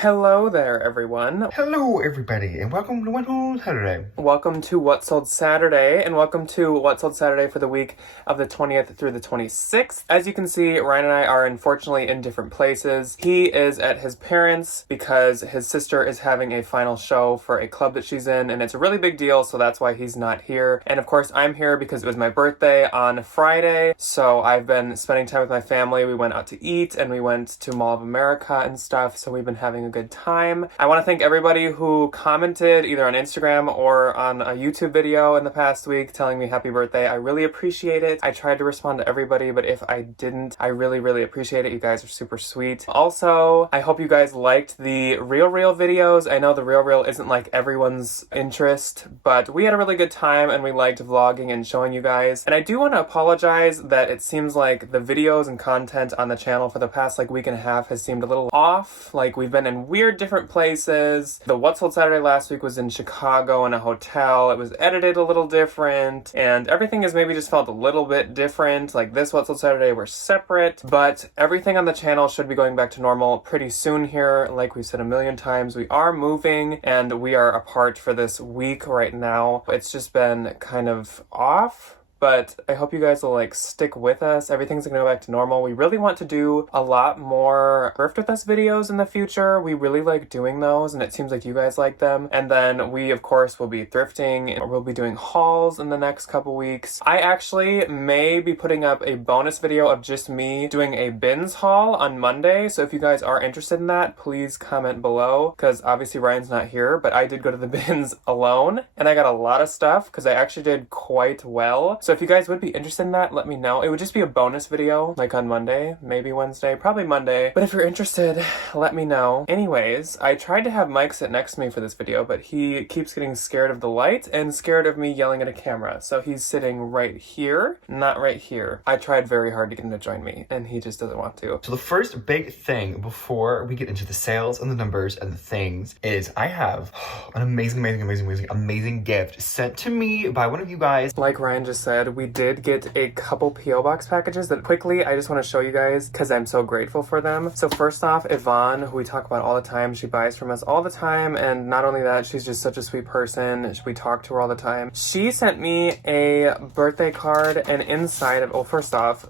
Hello there, everyone. Hello, everybody, and welcome to What Sold Saturday. Welcome to What Sold Saturday, and welcome to What Sold Saturday for the week of the 20th through the 26th. As you can see, Ryan and I are unfortunately in different places. He is at his parents' because his sister is having a final show for a club that she's in, and it's a really big deal, so that's why he's not here. And of course, I'm here because it was my birthday on Friday, so I've been spending time with my family. We went out to eat, and we went to Mall of America and stuff, so we've been having a good time. I want to thank everybody who commented either on Instagram or on a YouTube video in the past week telling me happy birthday. I really appreciate it. I tried to respond to everybody, but if I didn't, I really appreciate it. You guys are super sweet. Also, I hope you guys liked the Real videos. I know the Real isn't like everyone's interest, but we had a really good time and we liked vlogging and showing you guys. And I do want to apologize that it seems like the videos and content on the channel for the past week and a half has seemed a little off. Like we've been in weird different places. The What Sold Saturday last week was in Chicago in a hotel. It was edited a little different and everything has maybe just felt a little bit different. Like this What Sold Saturday we're separate, but everything on the channel should be going back to normal pretty soon here. Like we've said a million times, we are moving and we are apart for this week right now. It's just been kind of off. But I hope you guys will stick with us. Everything's gonna go back to normal. We really want to do a lot more thrift with us videos in the future. We really like doing those and it seems like you guys like them. And then we of course will be thrifting and we'll be doing hauls in the next couple weeks. I actually may be putting up a bonus video of just me doing a bins haul on Monday. So if you guys are interested in that, please comment below because obviously Ryan's not here, but I did go to the bins alone and I got a lot of stuff because I actually did quite well. So if you guys would be interested in that, let me know. It would just be a bonus video, like on Monday, maybe Wednesday, probably Monday. But if you're interested, let me know. Anyways, I tried to have Mike sit next to me for this video, but he keeps getting scared of the light and scared of me yelling at a camera. So he's sitting right here, not right here. I tried very hard to get him to join me, and he just doesn't want to. So the first big thing before we get into the sales and the numbers and the things is I have an amazing gift sent to me by one of you guys. Like Ryan just said, we did get a couple P.O. Box packages that quickly I just want to show you guys because I'm so grateful for them. So first off, Yvonne, who we talk about all the time, she buys from us all the time, and not only that, she's just such a sweet person. We talk to her all the time. She sent me a birthday card, and inside of, well, first off,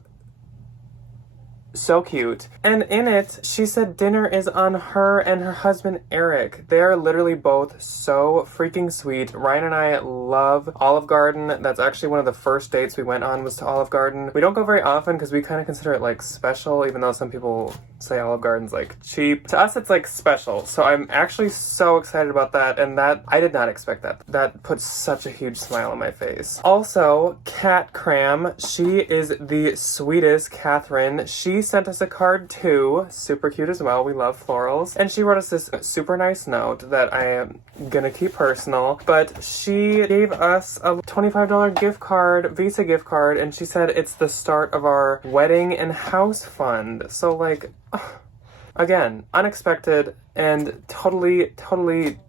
so cute. And in it, she said dinner is on her and her husband, Eric. They are literally both so freaking sweet. Ryan and I love Olive Garden. That's actually one of the first dates we went on was to Olive Garden. We don't go very often because we kind of consider it special, even though some people say Olive Garden's cheap. To us, it's special. So I'm actually so excited about that. And that, I did not expect that. That puts such a huge smile on my face. Also, Cat Cram. She is the sweetest, Catherine. She sent us a card too. Super cute as well. We love florals. And she wrote us this super nice note that I am gonna keep personal. But she gave us a $25 gift card, Visa gift card, and she said it's the start of our wedding and house fund. So again, unexpected and totally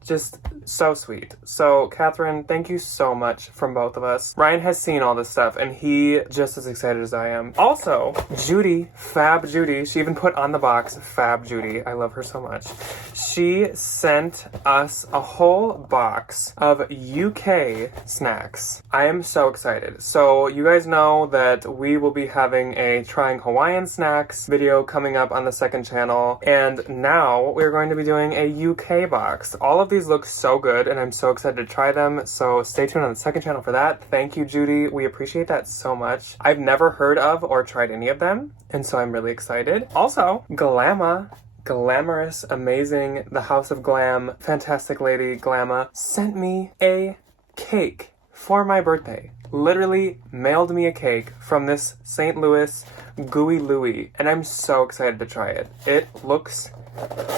just so sweet. So, Catherine, thank you so much from both of us. Ryan has seen all this stuff, and he just as excited as I am. Also, Judy, Fab Judy, she even put on the box, Fab Judy. I love her so much. She sent us a whole box of UK snacks. I am so excited. So, you guys know that we will be having a trying Hawaiian snacks video coming up on the second channel, and now we're going to be doing a UK box. All of these look so good and I'm so excited to try them, so stay tuned on the second channel for that. Thank you, Judy. We appreciate that so much. I've never heard of or tried any of them, and so I'm really excited. Also, Glamorous, amazing, the House of Glam, fantastic lady, Glamma, sent me a cake for my birthday. Literally mailed me a cake from this St. Louis Gooey Louie, and I'm so excited to try it. It looks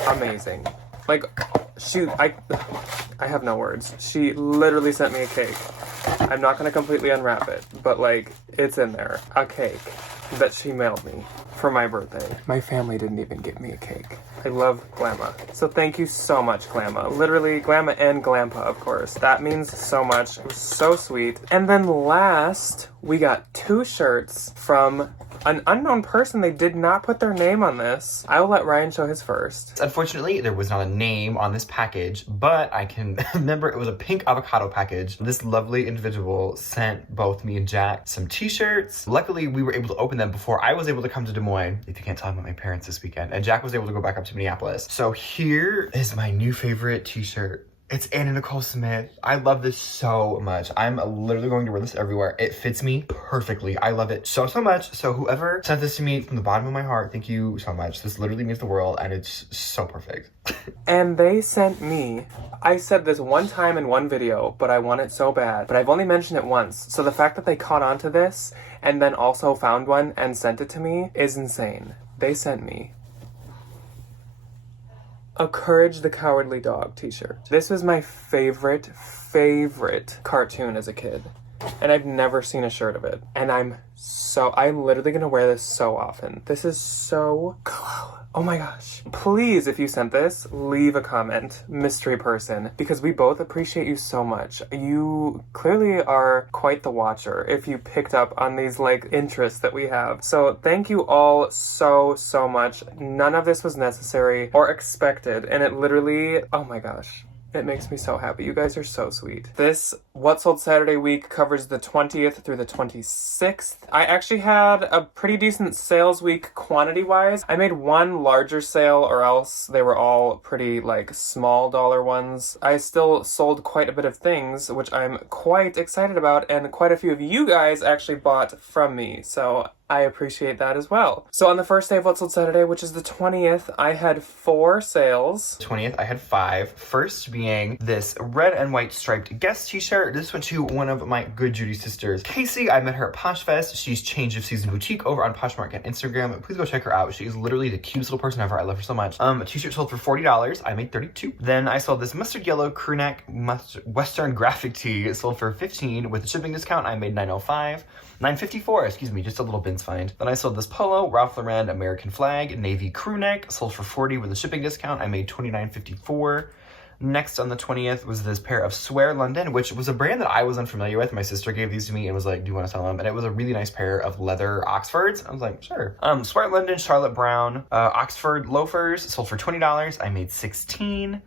amazing. I have no words. She literally sent me a cake. I'm not gonna completely unwrap it, but it's in there. A cake that she mailed me for my birthday. My family didn't even give me a cake. I love Glamma. So thank you so much, Glamma. Literally, Glamma and Glampa, of course. That means so much. It was so sweet. And then last, we got 2 shirts from an unknown person. They did not put their name on this. I will let Ryan show his first. Unfortunately, there was not a name on this package, but I can remember it was a pink avocado package. This lovely individual sent both me and Jack some t-shirts. Luckily, we were able to open them before I was able to come to Des Moines. If you can't tell, I'm with my parents this weekend. And Jack was able to go back up to Minneapolis. So here is my new favorite t-shirt. It's Anna Nicole Smith. I love this so much. I'm literally going to wear this everywhere. It fits me perfectly. I love it so, so much. So whoever sent this to me from the bottom of my heart, thank you so much. This literally means the world and it's so perfect. And they sent me, I said this one time in one video, but I want it so bad. But I've only mentioned it once. So the fact that they caught on to this and then also found one and sent it to me is insane. They sent me a Courage the Cowardly Dog t-shirt. This was my favorite cartoon as a kid. And I've never seen a shirt of it. And I'm literally gonna wear this so often. This is so cool. Oh my gosh. Please, if you sent this, leave a comment, mystery person, because we both appreciate you so much. You clearly are quite the watcher if you picked up on these interests that we have. So thank you all so, so much. None of this was necessary or expected, and it literally, oh my gosh. It makes me so happy. You guys are so sweet. This What Sold Saturday week covers the 20th through the 26th. I actually had a pretty decent sales week quantity-wise. I made one larger sale, or else they were all pretty small dollar ones. I still sold quite a bit of things, which I'm quite excited about, and quite a few of you guys actually bought from me. So I appreciate that as well. So on the first day of What Sold Saturday, which is the 20th, I had 4 sales. 20th, I had 5. First being this red and white striped Guess t-shirt. This went to one of my good Judy sisters, Casey. I met her at Posh Fest. She's Change of Season Boutique over on Poshmark and Instagram. Please go check her out. She is literally the cutest little person ever. I love her so much. A t-shirt sold for $40. I made 32. Then I sold this mustard yellow crew neck Western graphic tee. It sold for $15 with a shipping discount. I made $9.05. $9.54, excuse me, just a little bins find. Then I sold this polo, Ralph Lauren American flag, navy crew neck, sold for $40 with a shipping discount. I made $29.54. Next on the 20th was this pair of Swear London, which was a brand that I was unfamiliar with. My sister gave these to me and was like, do you want to sell them? And it was a really nice pair of leather Oxfords. I was like, sure. Swear London, Charlotte Brown, Oxford loafers, sold for $20. I made $16.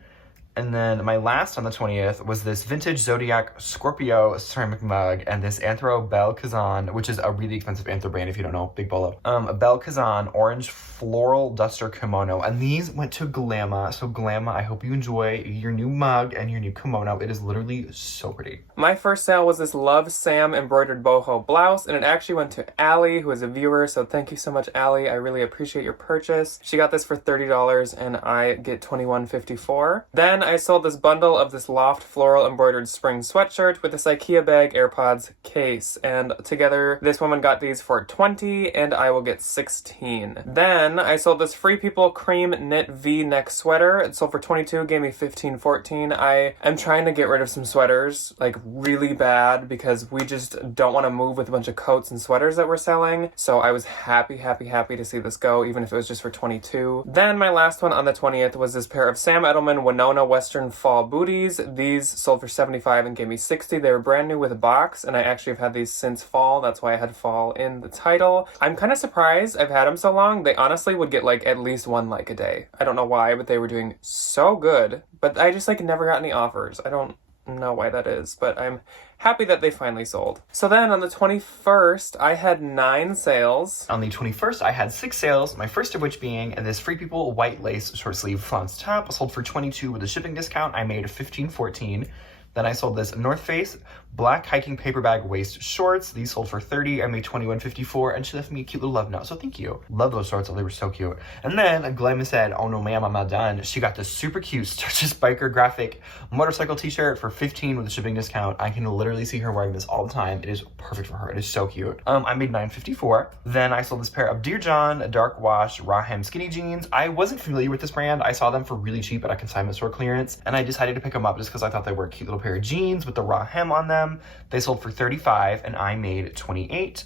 And then my last on the 20th was this vintage Zodiac Scorpio ceramic mug and this Anthro Bel Kazan, which is a really expensive Anthro brand if you don't know, big bolo. A Bel Kazan orange floral duster kimono. And these went to Glamma. So Glamma, I hope you enjoy your new mug and your new kimono. It is literally so pretty. My first sale was this Love Sam embroidered boho blouse, and it actually went to Allie, who is a viewer. So thank you so much, Allie. I really appreciate your purchase. She got this for $30 and I get $21.54. Then I sold this bundle of this Loft floral embroidered spring sweatshirt with this IKEA bag, AirPods case, and together this woman got these for $20 and I will get $16. Then I sold this Free People cream knit V-neck sweater. It sold for $22, gave me $15.14. I am trying to get rid of some sweaters really bad because we just don't want to move with a bunch of coats and sweaters that we're selling. So I was happy to see this go, even if it was just for $22. Then my last one on the 20th was this pair of Sam Edelman Winona Western fall booties. These sold for $75 and gave me $60. They were brand new with a box, and I actually have had these since fall. That's why I had fall in the title. I'm kind of surprised I've had them so long. They honestly would get at least one like a day. I don't know why, but they were doing so good. But I just never got any offers. I don't know why that is, but I'm happy that they finally sold. So then on the 21st, I had 9 sales. On the 21st, I had 6 sales, my first of which being this Free People white lace short sleeve flounce top, sold for $22 with a shipping discount. I made $15.14. Then I sold this North Face black hiking paper bag waist shorts. These sold for $30. I made $21.54, and she left me a cute little love note. So thank you. Love those shorts. Oh, they were so cute. And then Glamma said, oh no ma'am, I'm not done. She got this super cute Sturgis biker graphic motorcycle t-shirt for $15 with a shipping discount. I can literally see her wearing this all the time. It is perfect for her. It is so cute. I made $9.54. Then I sold this pair of Dear John dark wash raw hem skinny jeans. I wasn't familiar with this brand. I saw them for really cheap at a consignment store clearance, and I decided to pick them up just because I thought they were a cute little pair of jeans with the raw hem on them. They sold for $35 and I made $28.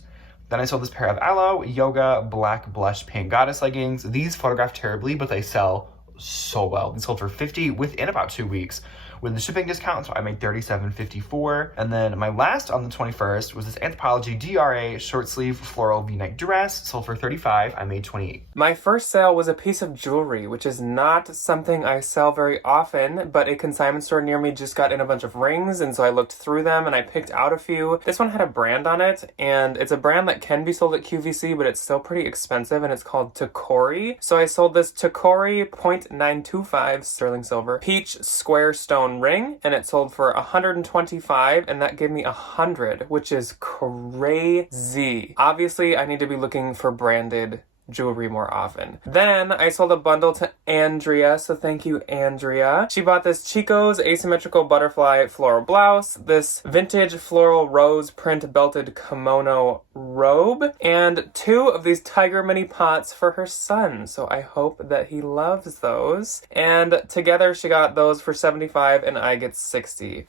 Then I sold this pair of Aloe Yoga black blush pink goddess leggings. These photograph terribly, but they sell so well. These sold for $50 within about 2 weeks. With the shipping discount, so I made $37.54. And then my last on the 21st was this Anthropologie DRA short sleeve floral V-neck dress, sold for $35. I made $28. My first sale was a piece of jewelry, which is not something I sell very often, but a consignment store near me just got in a bunch of rings, and so I looked through them and I picked out a few. This one had a brand on it, and it's a brand that can be sold at QVC, but it's still pretty expensive, and it's called Tacori. So I sold this Tacori .925 sterling silver peach square stone ring, and it sold for $125, and that gave me $100, which is crazy. Obviously, I need to be looking for branded jewelry more often. Then I sold a bundle to Andrea, so thank you, Andrea. She bought this Chico's asymmetrical butterfly floral blouse, this vintage floral rose print belted kimono robe, and 2 of these tiger mini pots for her son, so I hope that he loves those. And together she got those for $75 and I get $60.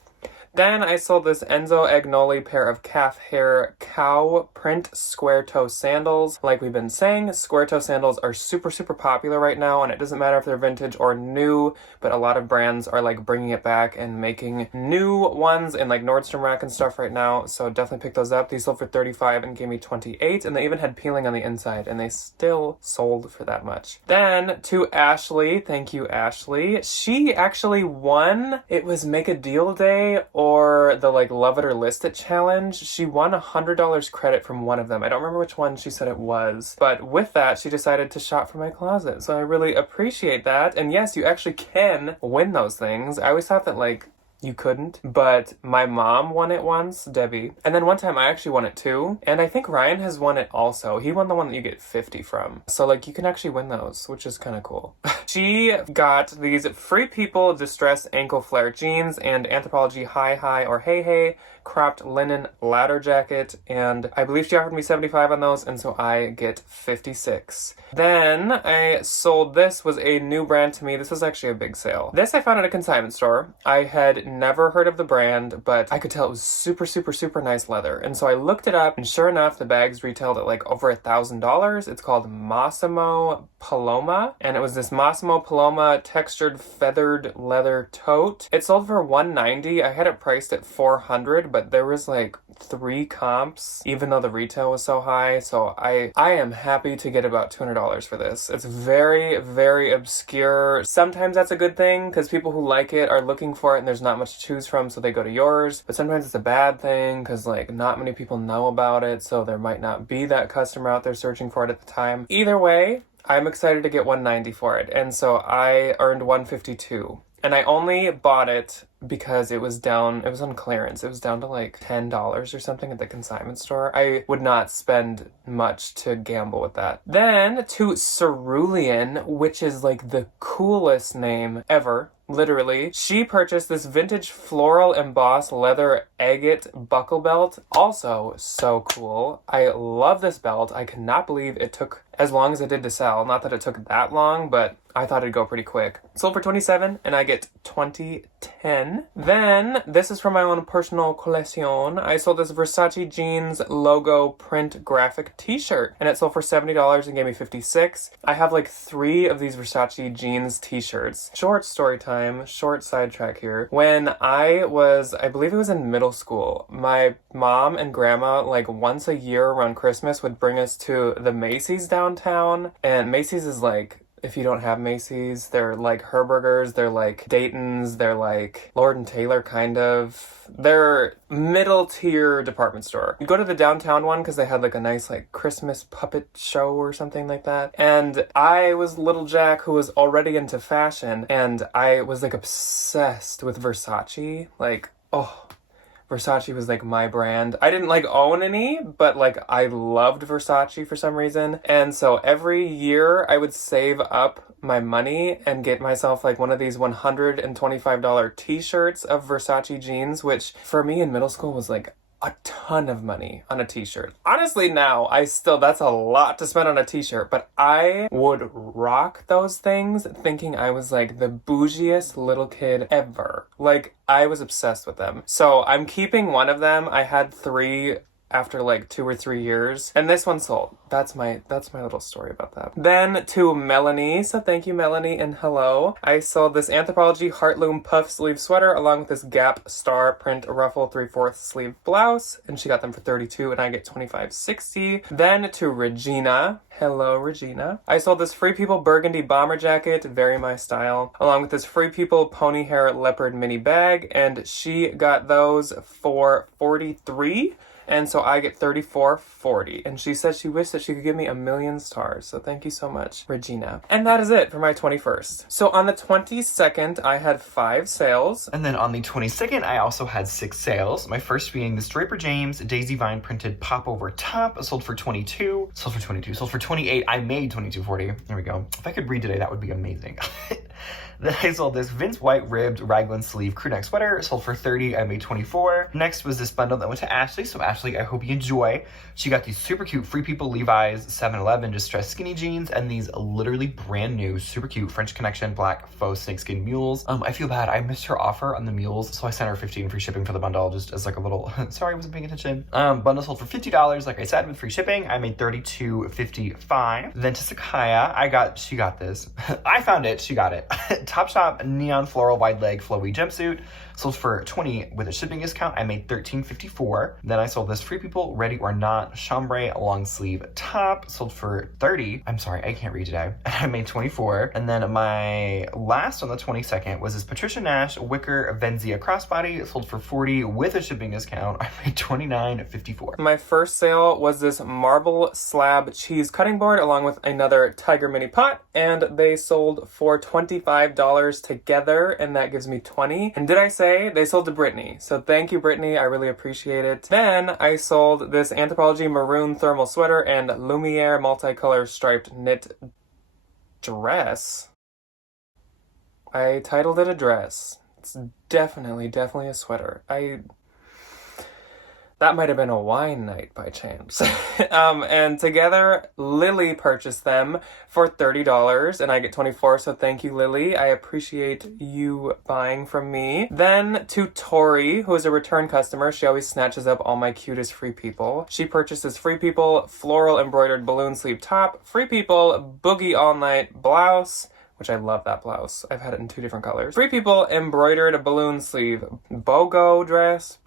Then I sold this Enzo Agnoli pair of calf hair cow print square toe sandals. Like we've been saying, square toe sandals are super, super popular right now, and it doesn't matter if they're vintage or new, but a lot of brands are like bringing it back and making new ones in like Nordstrom Rack and stuff right now, so definitely pick those up. These sold for $35 and gave me $28, and they even had peeling on the inside, and they still sold for that much. Then to Ashley, thank you, Ashley. She actually won. It was Make a Deal Day or the like Love It or List It challenge. She won $100 credit from one of them. I don't remember which one she said it was, but with that she decided to shop for my closet, so I really appreciate that. And yes, you actually can win those things. I always thought that like you couldn't, but my mom won it once, Debbie, and then one time I actually won it too, and I think Ryan has won it also. He won the one that you get 50 from, so like you can actually win those, which is kind of cool. She got these Free People distressed ankle flare jeans and Anthropologie Hi or Hey cropped linen ladder jacket, and I believe she offered me $75 on those, and so I get $56. Then I sold this, was a new brand to me. This was actually a big sale. This I found at a consignment store. I had never heard of the brand, but I could tell it was super, super, super nice leather, and so I looked it up, and sure enough, the bags retailed at like over $1,000. It's called Massimo Paloma, and it was this Massimo Paloma textured feathered leather tote. It sold for $190. I had it priced at $400, but there was like 3 comps, even though the retail was so high, so I am happy to get about $200 for this. It's very, very obscure. Sometimes that's a good thing, because people who like it are looking for it and there's not much to choose from, so they go to yours, but sometimes it's a bad thing, because like not many people know about it, so there might not be that customer out there searching for it at the time. Either way, I'm excited to get $190 for it, and so I earned $152. And I only bought it because it was on clearance. It was down to like $10 or something at the consignment store. I would not spend much to gamble with that. Then to Cerulean, which is like the coolest name ever. Literally. She purchased this vintage floral embossed leather agate buckle belt. Also so cool. I love this belt. I cannot believe it took as long as it did to sell. Not that it took that long, but I thought it'd go pretty quick. Sold for $27 and I get $20.10. Then this is from my own personal collection. I sold this Versace jeans logo print graphic t-shirt, and it sold for $70 and gave me $56. I have like 3 of these Versace jeans t-shirts. Short story time, short sidetrack here. When I believe it was in middle school, my mom and grandma like once a year around Christmas would bring us to the Macy's downtown, and Macy's is like, if you don't have Macy's, they're like Herberger's, they're like Dayton's, they're like Lord and Taylor kind of. They're middle tier department store. You go to the downtown one because they had like a nice like Christmas puppet show or something like that. And I was little Jack who was already into fashion, and I was like obsessed with Versace. Like, oh, Versace was like my brand. I didn't like own any, but like I loved Versace for some reason. And so every year I would save up my money and get myself like one of these $125 t-shirts of Versace jeans, which for me in middle school was like a ton of money on a t-shirt. Honestly, now that's a lot to spend on a t-shirt, but I would rock those things thinking I was like the bougiest little kid ever. Like, I was obsessed with them. So I'm keeping one of them. I had 3 after like 2 or 3 years. And this one sold. That's my little story about that. Then to Melanie. So thank you, Melanie, and hello. I sold this Anthropologie Heartloom puff sleeve sweater along with this Gap star print ruffle 3/4 sleeve blouse. And she got them for $32 and I get $25.60. Then to Regina. Hello, Regina. I sold this Free People burgundy bomber jacket, very my style, along with this Free People pony hair leopard mini bag, and she got those for $43, and so I get $34.40. And she said she wished that she could give me 1,000,000 stars. So thank you so much, Regina. And that is it for my 21st. So on the 22nd, I had 5 sales. And then on the 22nd, I also had 6 sales. My first being this Draper James Daisy Vine printed popover top, sold for 22, sold for 28. I made 22.40. There we go. If I could read today, that would be amazing. Then I sold this Vince White ribbed raglan sleeve crew neck sweater, sold for 30, I made 24. Next was this bundle that went to Ashley. So Ashley, I hope you enjoy. She got these super cute Free People Levi's 711 distressed skinny jeans and these literally brand new, super cute French Connection black faux snakeskin mules. I feel bad. I missed her offer on the mules, so I sent her 15 free shipping for the bundle, just as like a little, sorry, I wasn't paying attention. Bundle sold for $50, like I said, with free shipping. I made $32.55. Then to Sakaya, she got this. I found it, she got it. Topshop neon floral wide leg flowy jumpsuit, sold for $20 with a shipping discount. I made $13.54. Then I sold this Free People Ready or Not chambray long sleeve top, sold for $30. I'm sorry, I can't read today. And I made $24. And then my last on the 22nd was this Patricia Nash wicker Venzia crossbody, sold for $40 with a shipping discount. I made $29.54. My first sale was this marble slab cheese cutting board along with another Tiger mini pot, and they sold for $25 together, and that gives me $20. And did I say they sold to Brittany? So thank you, Brittany. I really appreciate it. Then I sold this Anthropologie maroon thermal sweater and Lumiere multicolor striped knit dress. I titled it a dress. It's definitely a sweater. That might have been a wine night by chance. And together, Lily purchased them for $30 and I get $24. So thank you, Lily. I appreciate you buying from me. Then to Tori, who is a return customer. She always snatches up all my cutest Free People. She purchases Free People floral embroidered balloon sleeve top, Free People boogie all night blouse, which I love that blouse. I've had it in 2 different colors. Free People embroidered balloon sleeve boho dress,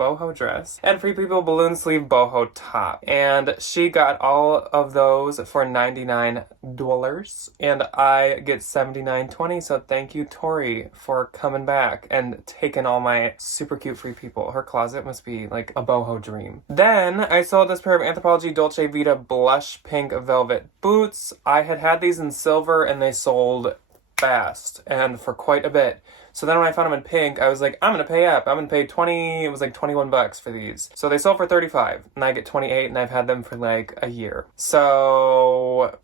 and Free People balloon sleeve boho top. And she got all of those for $99, and I get $79.20. So thank you, Tori, for coming back and taking all my super cute Free People. Her closet must be like a boho dream. Then I sold this pair of Anthropologie Dolce Vita blush pink velvet boots. I had these in silver and they sold fast and for quite a bit. So then when I found them in pink, I was like, I'm gonna pay up. I'm gonna pay 20, it was like $21 for these. So they sold for 35 and I get 28 and I've had them for like a year. So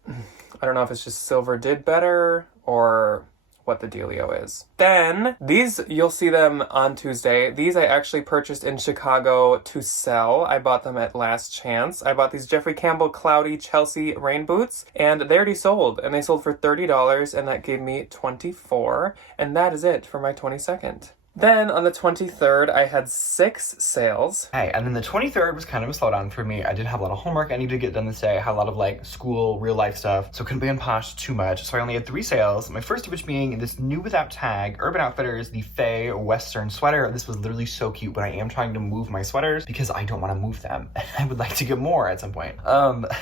I don't know if it's just silver did better or what the dealio is. Then these, you'll see them on Tuesday. These I actually purchased in Chicago to sell. I bought them at Last Chance. I bought these Jeffrey Campbell Cloudy Chelsea rain boots and they already sold, and they sold for $30 and that gave me $24, and that is it for my 22nd. Then on the 23rd, I had 6 sales. Hey, and then the 23rd was kind of a slowdown for me. I did have a lot of homework I needed to get done this day. I had a lot of like school, real life stuff, so couldn't be on Posh too much. So I only had 3 sales. My first of which being this new without tag Urban Outfitters, the Faye Western sweater. This was literally so cute, but I am trying to move my sweaters because I don't want to move them. I would like to get more at some point.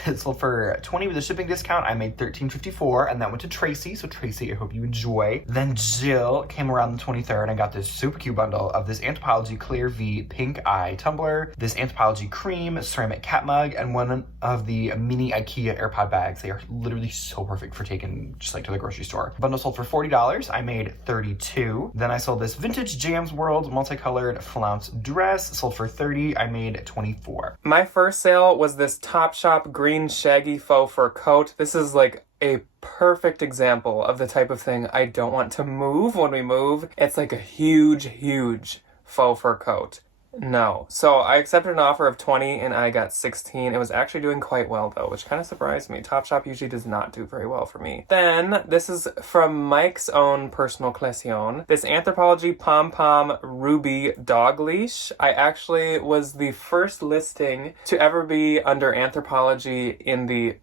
It sold for $20 with a shipping discount. I made $13.54, and that went to Tracy. So Tracy, I hope you enjoy. Then Jill came around the 23rd and got this super cute bundle of this Anthropologie Clear V Pink Eye tumbler, this Anthropologie Cream ceramic cat mug, and one of the mini IKEA AirPod bags. They are literally so perfect for taking just like to the grocery store. Bundle sold for $40. I made $32. Then I sold this Vintage Jams World multicolored flounce dress, sold for $30. I made $24. My first sale was this Topshop green shaggy faux fur coat. This is like a perfect example of the type of thing I don't want to move when we move. It's like a huge faux fur coat. No. So I accepted an offer of 20 and I got 16. It was actually doing quite well though, which kind of surprised me. Topshop usually does not do very well for me. Then this is from Mike's own personal collection. This Anthropologie Pom Pom Ruby dog leash. I actually was the first listing to ever be under Anthropologie in the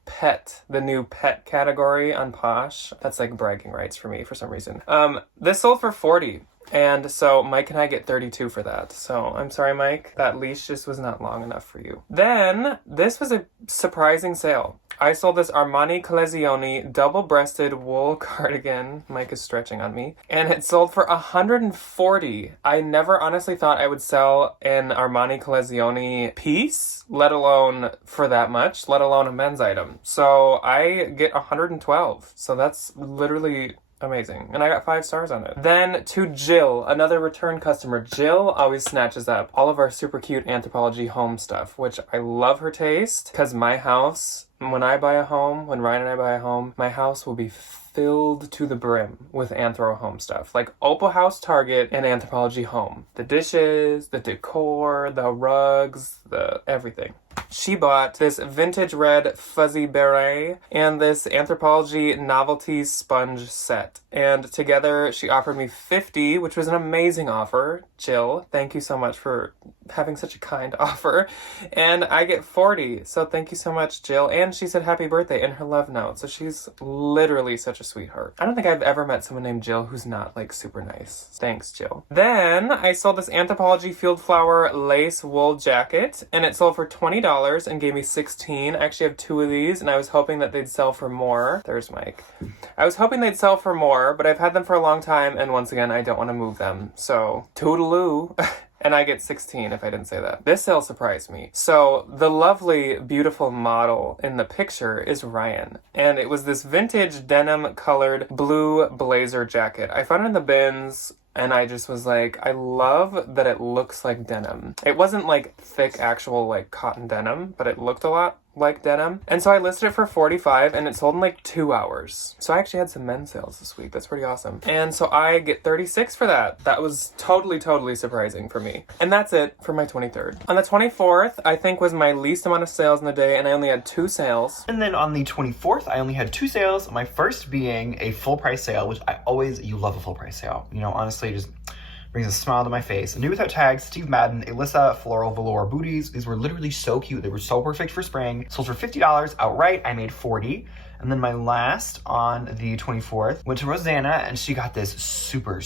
new pet category on Posh. That's like bragging rights for me for some reason. This sold for 40. And so Mike and I get 32 for that. So I'm sorry, Mike. That leash just was not long enough for you. Then this was a surprising sale. I sold this Armani Collezione double-breasted wool cardigan. Mike is stretching on me. And it sold for 140. I never honestly thought I would sell an Armani Collezione piece, let alone for that much, let alone a men's item. So I get 112. So that's literally amazing. And I got 5 stars on it. Then to Jill, another return customer. Jill always snatches up all of our super cute Anthropologie home stuff, which I love her taste because my house, when Ryan and I buy a home, my house will be filled to the brim with Anthro home stuff. Like Opal House, Target, and Anthropologie Home. The dishes, the decor, the rugs, the everything. She bought this vintage red fuzzy beret and this Anthropologie novelty sponge set. And together she offered me 50, which was an amazing offer. Jill, thank you so much for having such a kind offer. And I get 40. So thank you so much, Jill. And she said happy birthday in her love note. So she's literally such a sweetheart. I don't think I've ever met someone named Jill who's not like super nice. Thanks, Jill. Then I sold this Anthropologie Field Flower lace wool jacket and it sold for $20 and gave me 16. I actually have 2 of these and I was hoping that they'd sell for more. There's Mike. I was hoping they'd sell for more, but I've had them for a long time and once again, I don't want to move them. So, toodaloo. And I get 16 if I didn't say that. This sale surprised me. So the lovely, beautiful model in the picture is Ryan. And it was this vintage denim colored blue blazer jacket. I found it in the bins and I just was like, I love that it looks like denim. It wasn't like thick actual like cotton denim, but it looked a lot like denim. And so I listed it for 45 and it sold in like 2 hours. So I actually had some men's sales this week. That's pretty awesome. And so I get 36 for that. That was totally surprising for me. And that's it for my 23rd. On the 24th, I think was my least amount of sales in the day and I only had 2 sales. And then on the 24th, I only had 2 sales. My first being a full price sale, which you love a full price sale. You know, honestly, just brings a smile to my face. New without tags, Steve Madden, Alyssa, Floral Velour booties. These were literally so cute. They were so perfect for spring. Sold for $50 outright. I made 40. And then my last on the 24th went to Rosanna and she got this super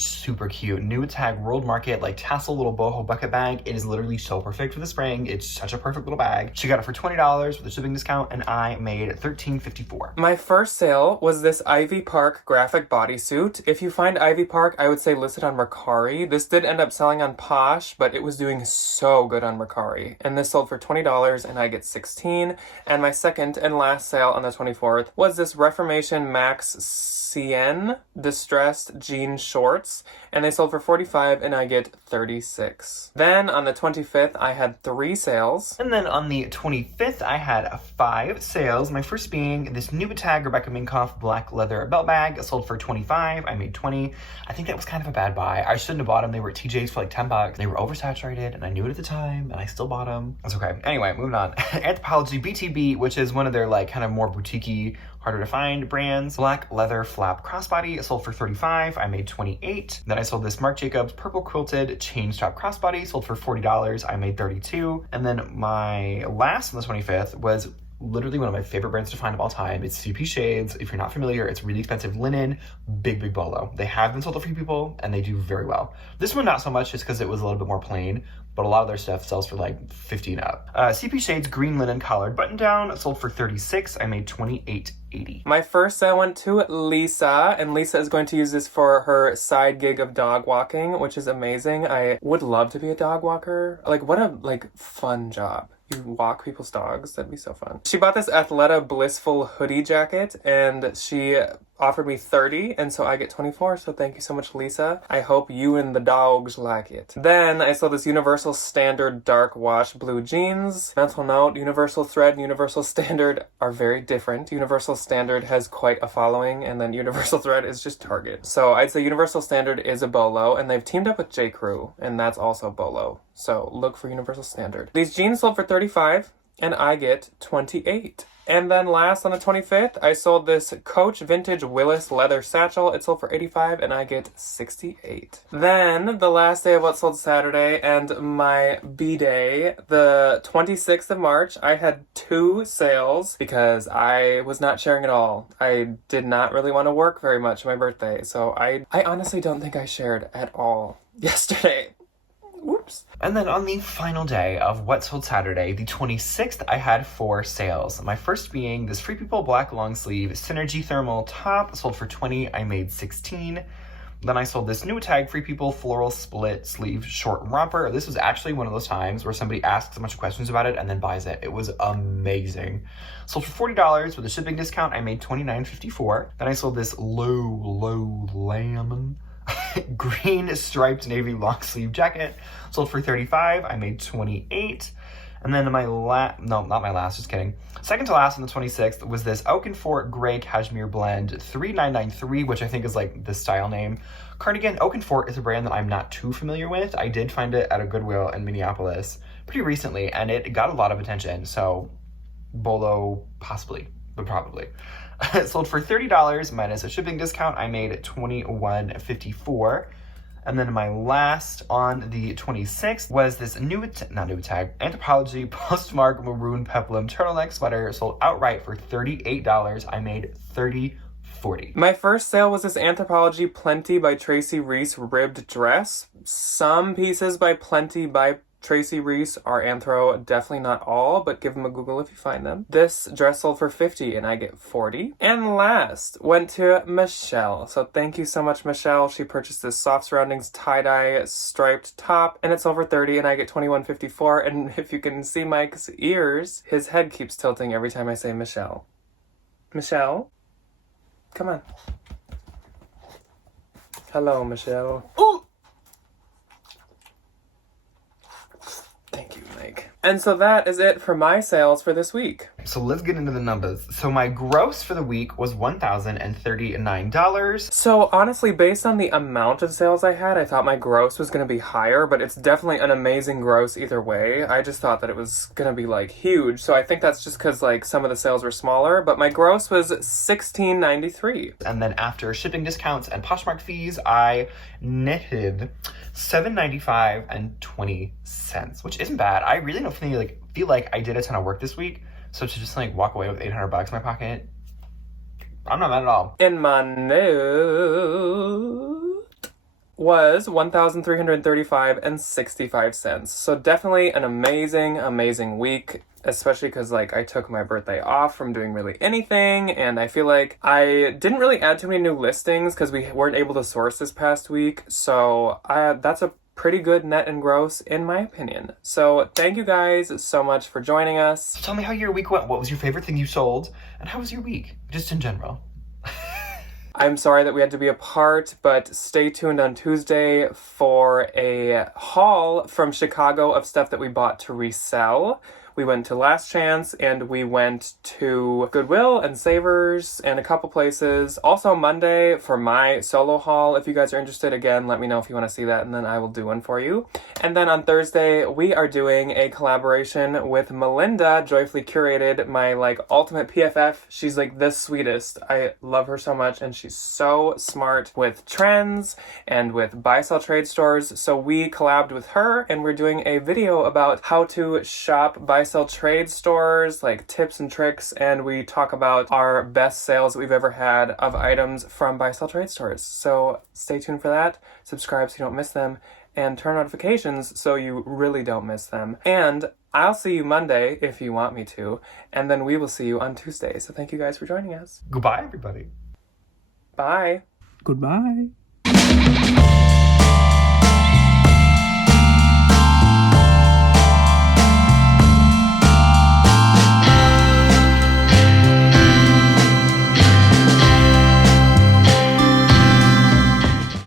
cute new tag World Market like tassel little boho bucket bag. It is literally so perfect for the spring. It's such a perfect little bag. She got it for $20 with a shipping discount and I made $13.54. My first sale was this Ivy Park graphic bodysuit. If you find Ivy Park, I would say listed on Mercari. This did end up selling on Posh, but it was doing so good on Mercari. And this sold for $20 and I get 16. And my second and last sale on the 24th was this Reformation Max CN distressed jean shorts and they sold for 45 and I get 36. Then on the 25th I had 3 sales. And then on the 25th I had 5 sales. My first being this new tag Rebecca Minkoff black leather belt bag. It sold for 25. I made 20. I think that was kind of a bad buy. I shouldn't have bought them. They were at TJ's for like $10. They were oversaturated and I knew it at the time and I still bought them. That's okay. Anyway, moving on. Anthropologie BTB, which is one of their like kind of more boutique-y, harder to find brands. Black leather flap crossbody. It sold for 35. I made 28. Then I sold this Marc Jacobs purple quilted chain strap crossbody. Sold for $40. I made 32. And then my last on the 25th was literally one of my favorite brands to find of all time. It's CP Shades. If you're not familiar, it's really expensive linen, big bolo. They have been sold to a few people and they do very well. This one not so much just because it was a little bit more plain, but a lot of their stuff sells for like 50 and up. CP Shades green linen collared button down sold for 36. I made 28.80. My first sale went to Lisa, and Lisa is going to use this for her side gig of dog walking, which is amazing. I would love to be a dog walker. Like, what a fun job. You walk people's dogs. That'd be so fun. She bought this Athleta Blissful hoodie jacket and she offered me 30, and so I get 24, so thank you so much, Lisa. I hope you and the dogs like it. Then I saw this Universal Standard dark wash blue jeans. Mental note, Universal Thread and Universal Standard are very different. Universal Standard has quite a following, and then Universal Thread is just Target. So I'd say Universal Standard is a bolo, and they've teamed up with J. Crew, and that's also bolo. So look for Universal Standard. These jeans sold for 35, and I get 28. And then last, on the 25th, I sold this Coach Vintage Willis leather satchel. It sold for 85, and I get 68. Then, the last day of What Sold Saturday, and my B-day, the 26th of March, I had 2 sales because I was not sharing at all. I did not really want to work very much on my birthday, so I honestly don't think I shared at all yesterday. Whoops. And then on the final day of What Sold Saturday, the 26th, I had 4 sales. My first being this Free People black long sleeve Synergy thermal top, sold for 20, I made 16. Then I sold this new tag Free People floral split sleeve short romper. This was actually one of those times where somebody asks a bunch of questions about it and then buys it. It was amazing. Sold for $40 with a shipping discount, I made $29.54. Then I sold this low lemon green striped navy long sleeve jacket, sold for $35, I made $28. And then second to last on the 26th was this Oakenfort gray cashmere blend 3993, which I think is like the style name. Cardigan. Oakenfort is a brand that I'm not too familiar with. I did find it at a Goodwill in Minneapolis pretty recently, and it got a lot of attention, so bolo possibly, but probably. It sold for $30 minus a shipping discount. I made $21.54. And then my last on the 26th was this Anthropologie Postmark Maroon Peplum turtleneck sweater, sold outright for $38. I made $30.40. My first sale was this Anthropologie Plenty by Tracy Reese ribbed dress. Some pieces by Plenty by Tracy Reese are Anthro, definitely not all, but give them a Google if you find them. This dress sold for $50 and I get $40. And last went to Michelle. So thank you so much, Michelle. She purchased this soft surroundings tie-dye striped top and it sold for $30 and I get $21.54. And if you can see Mike's ears, his head keeps tilting every time I say Michelle. Michelle? Come on. Hello, Michelle. Ooh! Thank you, Mike. And so that is it for my sales for this week. So let's get into the numbers. So my gross for the week was $1,039. So honestly, based on the amount of sales I had, I thought my gross was going to be higher, but it's definitely an amazing gross either way. I just thought that it was going to be like huge. So I think that's just because like some of the sales were smaller, but my gross was $16.93. And then after shipping discounts and Poshmark fees, I netted $7.95 which isn't bad. I really don't feel like I did a ton of work this week. So to just like walk away with $800 in my pocket, I'm not mad at all. In my note was $1,335.65. So definitely an amazing week, especially because like I took my birthday off from doing really anything, and I feel like I didn't really add too many new listings because we weren't able to source this past week. So that's a pretty good net and gross in my opinion. So thank you guys so much for joining us. So tell me how your week went. What was your favorite thing you sold? And how was your week? Just in general. I'm sorry that we had to be apart, but stay tuned on Tuesday for a haul from Chicago of stuff that we bought to resell. We went to Last Chance and we went to Goodwill and Savers and a couple places. Also Monday for my solo haul. If you guys are interested, again, let me know if you want to see that and then I will do one for you. And then on Thursday, we are doing a collaboration with Melinda, Joyfully Curated, my like ultimate PFF. She's like the sweetest. I love her so much and she's so smart with trends and with buy-sell trade stores. So we collabed with her and we're doing a video about how to shop buy-sell trade stores, like tips and tricks, and we talk about our best sales that we've ever had of items from buy-sell trade stores. So stay tuned for that. Subscribe so you don't miss them, and turn notifications so you really don't miss them. And I'll see you Monday if you want me to, and then we will see you on Tuesday. So thank you guys for joining us. Goodbye, everybody. Bye. Goodbye.